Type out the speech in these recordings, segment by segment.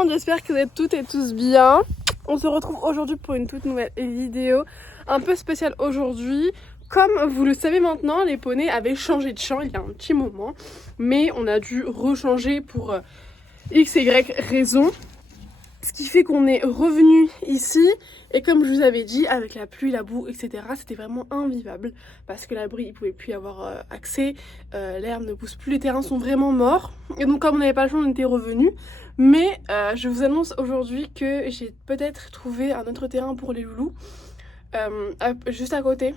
monde, j'espère que vous êtes toutes et tous bien. On se retrouve aujourd'hui pour une toute nouvelle vidéo un peu spéciale aujourd'hui. Comme vous le savez maintenant, les poneys avaient changé de champ il y a un petit moment, mais on a dû rechanger pour X et Y raison. Ce qui fait qu'on est revenu ici et comme je vous avais dit, avec la pluie, la boue, etc. c'était vraiment invivable parce que l'abri il pouvait plus y avoir accès, l'herbe ne pousse plus, les terrains sont vraiment morts. Et donc comme on n'avait pas le choix, on était revenu. Mais je vous annonce aujourd'hui que j'ai peut-être trouvé un autre terrain pour les loulous juste à côté.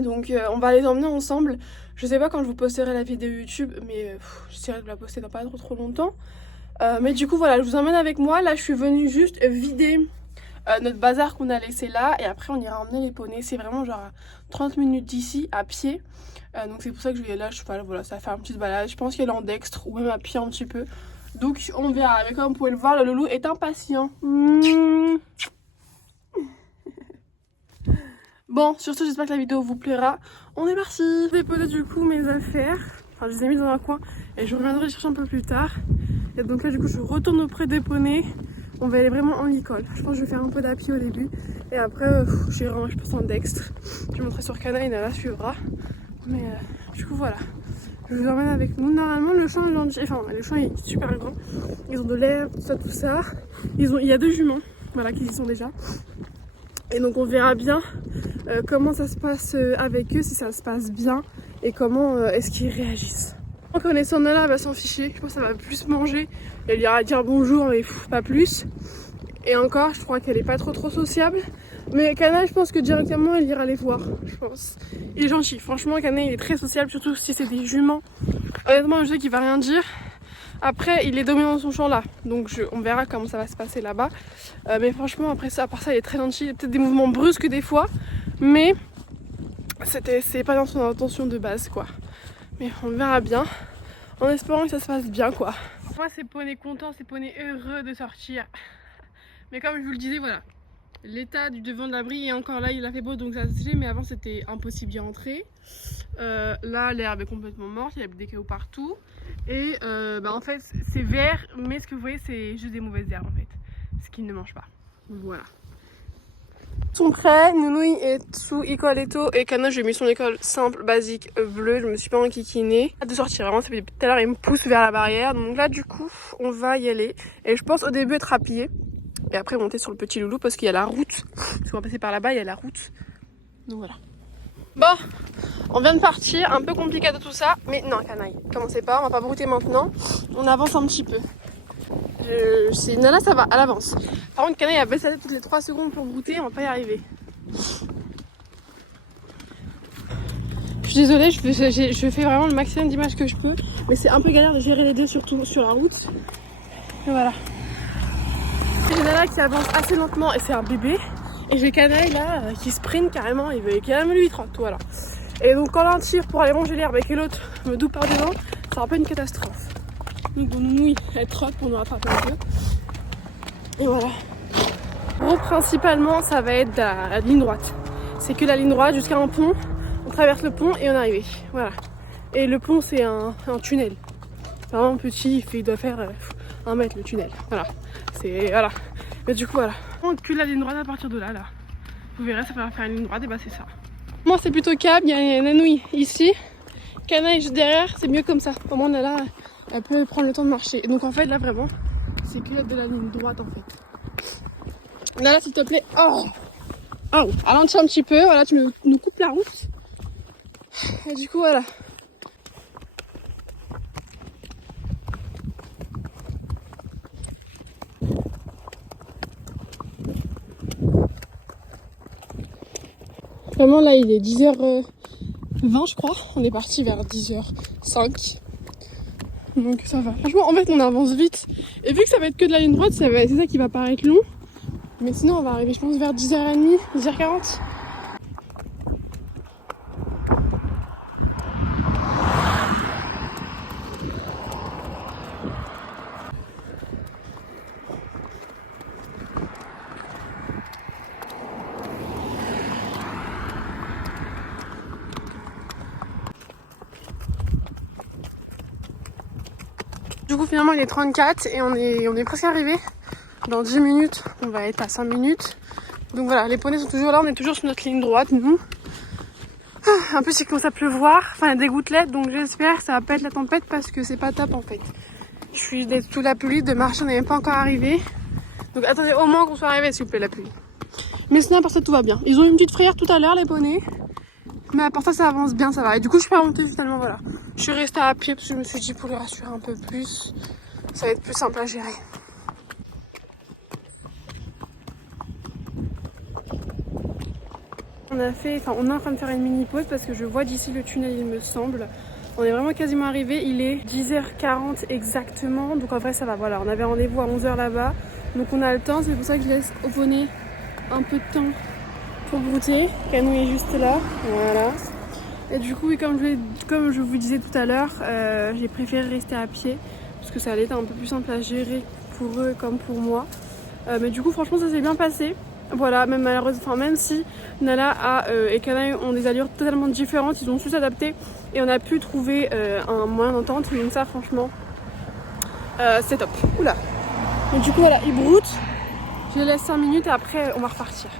Donc on va les emmener ensemble. Je sais pas quand je vous posterai la vidéo YouTube, mais j'essaierai de la poster dans pas trop longtemps. Mais du coup voilà, je vous emmène avec moi. Là je suis venue juste vider notre bazar qu'on a laissé là. Et après on ira emmener les poneys. C'est vraiment genre 30 minutes d'ici à pied. Donc c'est pour ça que je vais là, voilà, ça va faire une petite balade. Je pense qu'elle est en dextre ou même à pied un petit peu. Donc on verra. Mais comme vous pouvez le voir, le loulou est impatient. Bon, sur ce, j'espère que la vidéo vous plaira. On est parti. J'ai déposé du coup mes affaires. Enfin, je les ai mises dans un coin et je reviendrai les chercher un peu plus tard. Et donc là, du coup, je retourne auprès des poneys. On va aller vraiment en école. Je pense que je vais faire un peu d'appui au début. Et après, j'irai, je pense, en dextre. Je vais montrer sur Cana et Nala suivra. Mais du coup, voilà. Je vous emmène avec nous. Normalement, le champ est super grand. Ils ont de l'herbe, tout ça. Il y a 2 juments, voilà, qui y sont déjà. Et donc on verra bien comment ça se passe avec eux, si ça se passe bien et comment est-ce qu'ils réagissent. En connaissant Nala, elle va s'en ficher, je pense qu'elle va plus manger, elle ira dire bonjour mais pas plus. Et encore, je crois qu'elle est pas trop sociable. Mais Cana, je pense que directement elle ira les voir, je pense. Il est gentil, franchement Cana il est très sociable, surtout si c'est des juments. Honnêtement je sais qu'il va rien dire. Après, il est dominant dans son champ là, donc on verra comment ça va se passer là-bas. Mais franchement, après ça, à part ça, il est très gentil. Il y a peut-être des mouvements brusques des fois, mais c'est pas dans son intention de base, quoi. Mais on verra bien, en espérant que ça se passe bien, quoi. Moi, c'est poney content, c'est poney heureux de sortir. Mais comme je vous le disais, voilà. L'état du devant de l'abri est encore là, il a fait beau donc ça se fait, mais avant c'était impossible d'y rentrer. Là l'herbe est complètement morte, il y a des cailloux partout. Et en fait c'est vert, mais ce que vous voyez c'est juste des mauvaises herbes en fait. Ce qu'ils ne mangent pas. Voilà. Ils sont prêts, Nounouille est sous école éto et Cana j'ai mis son école simple, basique, bleue, je me suis pas enquiquinée. Hâte de sortir, vraiment ça fait tout à l'heure il me pousse vers la barrière. Donc là du coup on va y aller. Et je pense au début être à pied. Et après monter sur le petit loulou parce qu'il y a la route. Parce qu'on va passer par là-bas, il y a la route. Donc voilà. Bon, on vient de partir, un peu compliqué de tout ça. Mais non, canaille, commencez pas, on va pas brouter maintenant. On avance un petit peu. Nala, ça va, elle avance. Par contre, canaille a baissé la tête toutes les 3 secondes pour brouter, on va pas y arriver. Je suis désolée, je fais vraiment le maximum d'images que je peux. Mais c'est un peu galère de gérer les deux, surtout sur la route. Et voilà. J'ai Nala qui avance assez lentement et c'est un bébé. Et j'ai Canaille là qui sprint carrément, il veut carrément lui trotte, voilà. Et donc quand l'un tire pour aller manger l'herbe et que l'autre me double par devant, c'est un peu une catastrophe. Donc bon, Nounouille elle trotte pour nous rattraper un peu. Et voilà. Gros principalement ça va être la ligne droite. C'est que la ligne droite jusqu'à un pont, on traverse le pont et on est arrivé. Voilà. Et le pont c'est un tunnel. C'est vraiment petit, il doit faire 1 mètre le tunnel. Voilà. Voilà. Mais du coup voilà. On cule la ligne droite à partir de là. Vous verrez, ça va faire une ligne droite et bah c'est ça. Moi c'est plutôt câble, il y a Nanouille ici. Cana est juste derrière, c'est mieux comme ça. Au moins Nala, elle peut prendre le temps de marcher. Et donc en fait là vraiment, c'est que de la ligne droite en fait. Nala s'il te plaît. Oh, ralentis un petit peu, voilà, tu nous coupes la route. Et du coup voilà. Vraiment là il est 10h20 je crois, on est parti vers 10h05. Donc ça va. Franchement en fait on avance vite. Et vu que ça va être que de la ligne droite, c'est ça qui va paraître long. Mais sinon on va arriver je pense vers 10h30, 10h40. Du coup finalement il est 34 et on est presque arrivé. Dans 10 minutes, on va être à 5 minutes. Donc voilà, les poneys sont toujours là, on est toujours sur notre ligne droite, nous. En plus, il commence à pleuvoir, enfin, il y a des gouttelettes, donc j'espère que ça va pas être la tempête parce que c'est pas top en fait. Je suis sous la pluie, de marche, on n'est même pas encore arrivé. Donc attendez au moins qu'on soit arrivé, s'il vous plaît, la pluie. Mais sinon, à part ça, tout va bien. Ils ont eu une petite frayeur tout à l'heure, les poneys. Mais à part ça, ça avance bien, ça va. Et du coup, je suis pas montée finalement, voilà. Je suis restée à pied parce que je me suis dit pour les rassurer un peu plus, ça va être plus simple à gérer. On est en train de faire une mini pause parce que je vois d'ici le tunnel, il me semble. On est vraiment quasiment arrivé, il est 10h40 exactement, donc en vrai ça va, voilà, on avait rendez-vous à 11h là-bas, donc on a le temps, c'est pour ça que je laisse au poney un peu de temps pour brouter. Canou est juste là, voilà. Et du coup, comme je vous disais tout à l'heure, j'ai préféré rester à pied parce que ça allait être un peu plus simple à gérer pour eux comme pour moi. Mais du coup, franchement, ça s'est bien passé. Voilà, même si Nala et Canaille ont des allures totalement différentes, ils ont su s'adapter et on a pu trouver un moyen d'entente. Donc ça, franchement, c'est top. Oula. Et du coup, voilà, ils broutent. Je les laisse 5 minutes et après, on va repartir.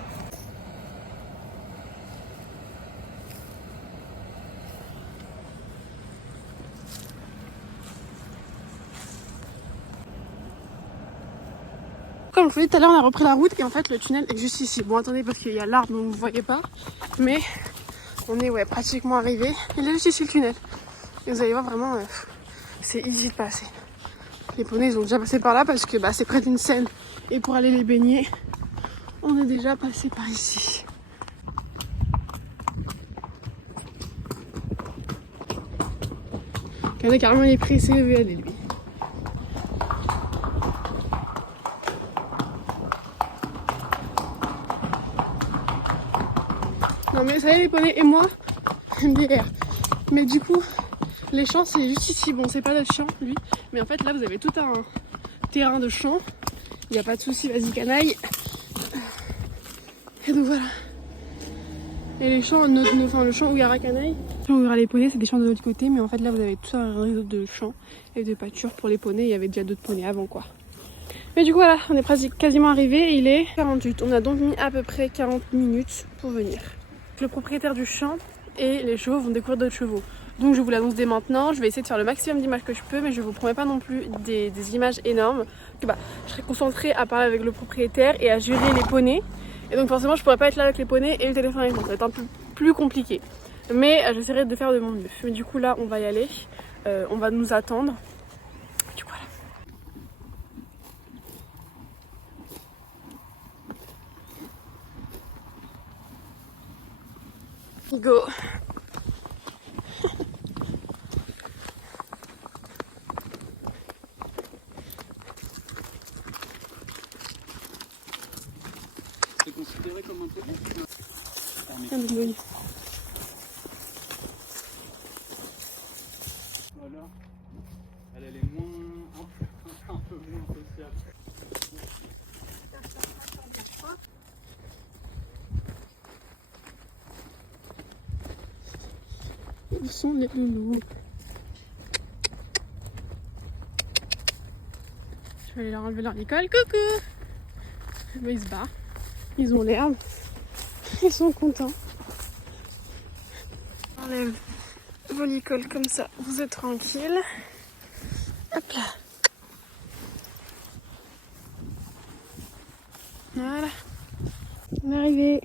Comme je vous disais tout à l'heure, on a repris la route et en fait le tunnel est juste ici. Bon attendez parce qu'il y a l'arbre donc vous voyez pas, mais on est pratiquement arrivé. Il est juste ici le tunnel. Et vous allez voir vraiment, c'est easy de passer. Les poneys ils ont déjà passé par là parce que c'est près d'une Seine et pour aller les baigner, on est déjà passé par ici. Regardez carrément il est pressé de aller lui. Non mais ça y est les poneys et moi, MDR. Mais du coup, les champs c'est juste ici. Bon c'est pas notre champ lui, mais en fait là vous avez tout un terrain de champ. Il n'y a pas de souci, vas-y Canaille. Et donc voilà. Et les champs, le champ où il y aura Canaille, où il y aura les poneys, c'est des champs de l'autre côté. Mais en fait là vous avez tout un réseau de champs et de pâtures pour les poneys. Il y avait déjà d'autres poneys avant quoi. Mais du coup voilà, on est presque quasiment arrivé. Il est 48. On a donc mis à peu près 40 minutes pour venir. Le propriétaire du champ et les chevaux vont découvrir d'autres chevaux. Donc je vous l'annonce dès maintenant, je vais essayer de faire le maximum d'images que je peux, mais je vous promets pas non plus des images énormes. Que je serai concentrée à parler avec le propriétaire et à gérer les poneys. Et donc forcément je pourrais pas être là avec les poneys et le téléphone avec moi, ça va être un peu plus compliqué. Mais j'essaierai de faire de mon mieux. Mais du coup là on va y aller, on va nous attendre. Du coup voilà. Go. C'est considéré comme un poney? Voilà. Elle est un peu moins sociable. Où sont les loulous? Je vais aller leur enlever leur licol. Coucou! Ils se barrent. Ils ont l'herbe. Ils sont contents. On enlève vos licoles comme ça. Vous êtes tranquille. Hop là. Voilà. On est arrivé.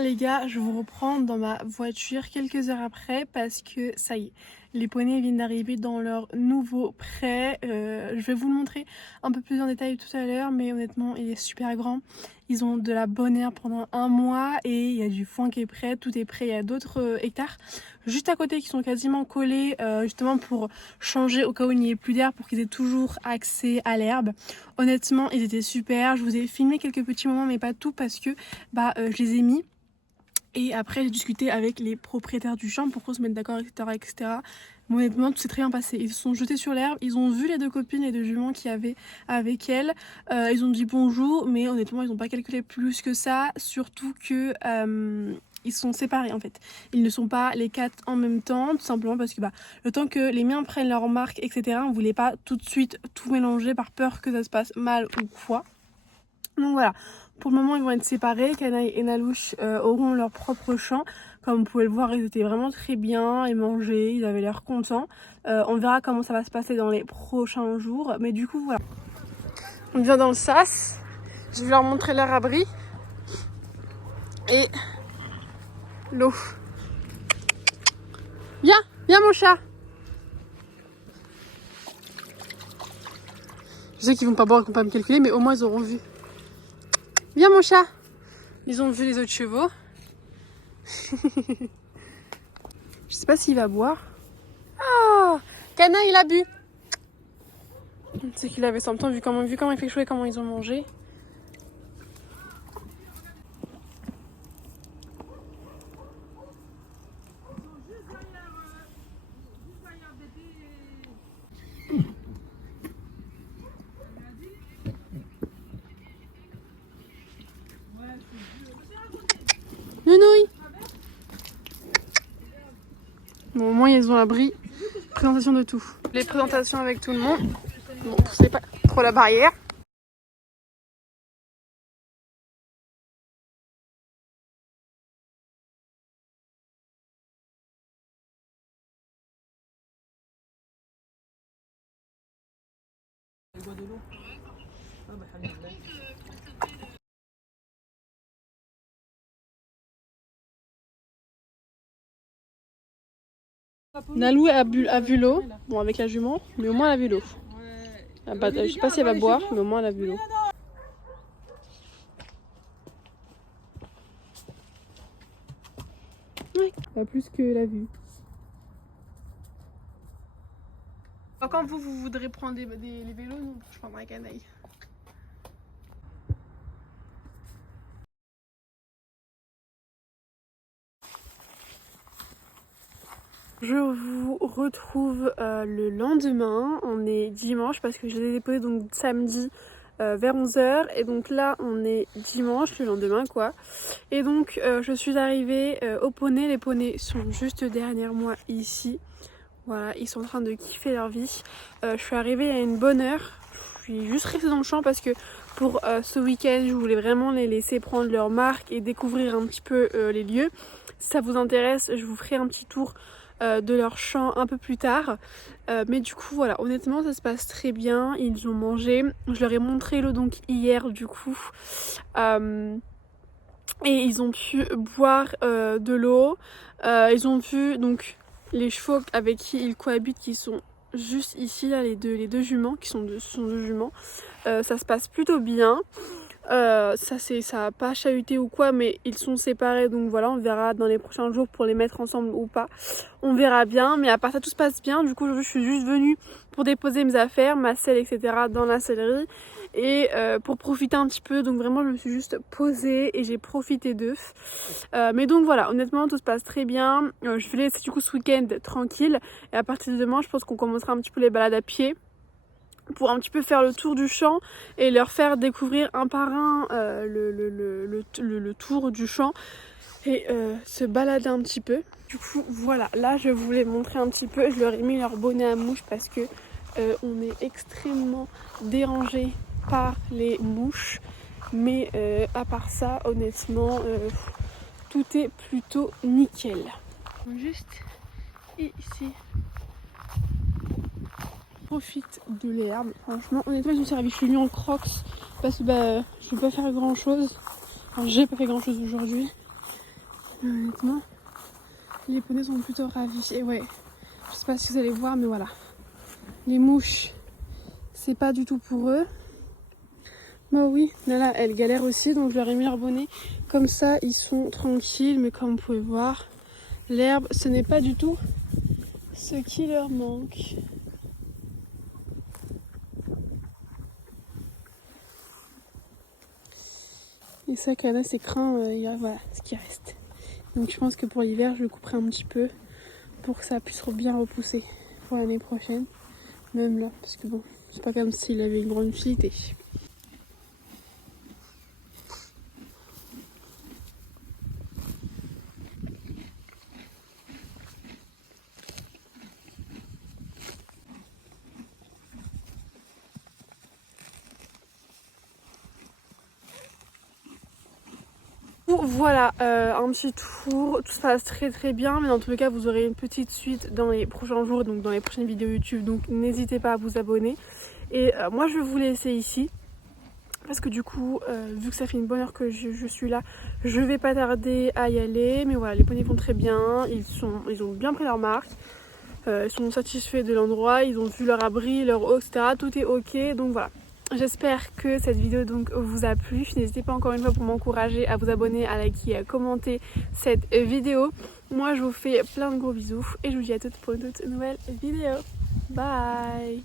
Les gars, je vous reprends dans ma voiture quelques heures après parce que ça y est, les poneys viennent d'arriver dans leur nouveau pré. Je vais vous le montrer un peu plus en détail tout à l'heure, mais honnêtement il est super grand. Ils ont de la bonne herbe pendant un mois et il y a du foin qui est prêt, tout est prêt. Il y a d'autres hectares juste à côté qui sont quasiment collés justement pour changer au cas où il n'y ait plus d'herbe, pour qu'ils aient toujours accès à l'herbe. Honnêtement ils étaient super, je vous ai filmé quelques petits moments mais pas tout parce que je les ai mis. Et après j'ai discuté avec les propriétaires du champ pour qu'on se mette d'accord, etc., etc. Honnêtement, tout s'est très bien passé. Ils se sont jetés sur l'herbe, ils ont vu les 2 copines, les 2 juments qu'il y avait avec elles. Ils ont dit bonjour, mais honnêtement, ils n'ont pas calculé plus que ça. Surtout que ils sont séparés en fait. Ils ne sont pas les 4 en même temps, tout simplement parce que le temps que les miens prennent leur marque, etc., on voulait pas tout de suite tout mélanger par peur que ça se passe mal ou quoi. Donc voilà, pour le moment ils vont être séparés. Canaille et Nalouche auront leur propre champ. Comme vous pouvez le voir, ils étaient vraiment très bien, ils mangeaient, ils avaient l'air contents. On verra comment ça va se passer dans les prochains jours. Mais du coup voilà. On vient dans le sas. Je vais leur montrer leur abri. Et l'eau. Viens, viens mon chat. Je sais qu'ils vont pas boire, qu'ils vont pas me calculer, mais au moins ils auront vu. Viens mon chat. Ils ont vu les autres chevaux. Je sais pas s'il va boire. Ah, Cana il a bu. C'est qu'il avait 100 ans vu comment il fait chaud et comment ils ont mangé. Nounouille. Bon, au moins ils ont l'abri. Présentation de tout. Les présentations avec tout le monde. Bon, c'est pas trop la barrière. Nalou a vu l'eau, bon avec la jument, mais au moins elle a vu l'eau. Je sais pas si elle va boire, mais au moins elle a vu l'eau. Ouais, pas plus que la vue. Quand vous voudrez prendre les vélos, non, je prendrai Canaille. Je vous retrouve le lendemain, on est dimanche parce que je les ai déposés donc samedi vers 11h et donc là on est dimanche, le lendemain quoi. Et donc je suis arrivée au poney, les poneys sont juste derrière moi ici. Voilà, ils sont en train de kiffer leur vie. Je suis arrivée à une bonne heure, je suis juste restée dans le champ parce que pour ce week-end je voulais vraiment les laisser prendre leur marque et découvrir un petit peu les lieux. Si ça vous intéresse, je vous ferai un petit tour de leur champ un peu plus tard, mais du coup voilà, honnêtement ça se passe très bien. Ils ont mangé, je leur ai montré l'eau donc hier du coup, et ils ont pu boire de l'eau. Ils ont vu donc les chevaux avec qui ils cohabitent qui sont juste ici là, les deux juments qui sont deux juments. Ça se passe plutôt bien. Ça a pas chahuté ou quoi, mais ils sont séparés donc voilà, on verra dans les prochains jours pour les mettre ensemble ou pas, on verra bien. Mais à part ça tout se passe bien. Du coup aujourd'hui je suis juste venue pour déposer mes affaires, ma selle etc dans la sellerie et pour profiter un petit peu. Donc vraiment je me suis juste posée et j'ai profité d'eux, mais donc voilà, honnêtement tout se passe très bien. Je vais laisser du coup ce week-end tranquille et à partir de demain je pense qu'on commencera un petit peu les balades à pied pour un petit peu faire le tour du champ et leur faire découvrir un par un le tour du champ et se balader un petit peu. Du coup voilà, là je voulais montrer un petit peu, je leur ai mis leur bonnet à mouche parce que on est extrêmement dérangé par les mouches, mais à part ça honnêtement tout est plutôt nickel. Juste ici profite de l'herbe. Franchement, honnêtement, ils ont servi. Je suis venue en crocs parce que je vais pas faire grand chose. Enfin, j'ai pas fait grand chose aujourd'hui. Honnêtement, les poneys sont plutôt ravis. Et ouais, je sais pas si vous allez voir, mais voilà. Les mouches, c'est pas du tout pour eux. Bah oui, là, elle galère aussi, donc je leur ai mis leur bonnet. Comme ça, ils sont tranquilles, mais comme vous pouvez voir, l'herbe, ce n'est pas du tout ce qui leur manque. Et ça, Cana, c'est craint, voilà ce qui reste. Donc je pense que pour l'hiver, je le couperai un petit peu pour que ça puisse bien repousser. pour l'année prochaine. Même là, parce que bon, c'est pas comme s'il avait une grande utilité. Voilà, un petit tour, tout se passe très bien, mais dans tous les cas vous aurez une petite suite dans les prochains jours, donc dans les prochaines vidéos YouTube, donc n'hésitez pas à vous abonner. Et moi je vais vous laisser ici, parce que du coup, vu que ça fait une bonne heure que je suis là, je vais pas tarder à y aller, mais voilà, les poneys vont très bien, ils ont bien pris leur marque, ils sont satisfaits de l'endroit, ils ont vu leur abri, leur eau, etc. Tout est ok, donc voilà. J'espère que cette vidéo donc vous a plu. N'hésitez pas encore une fois pour m'encourager à vous abonner, à liker, à commenter cette vidéo. Moi je vous fais plein de gros bisous et je vous dis à toutes pour une toute nouvelle vidéo. Bye.